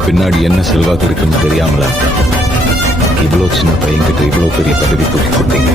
உன் பின்னாடி என்ன செல்வாக்கு இருக்குன்னு தெரியாமல இவ்வளோ சின்ன பையன்கிட்ட இவ்வளோ பெரிய பதவி தூக்கி கொடுத்தீங்க.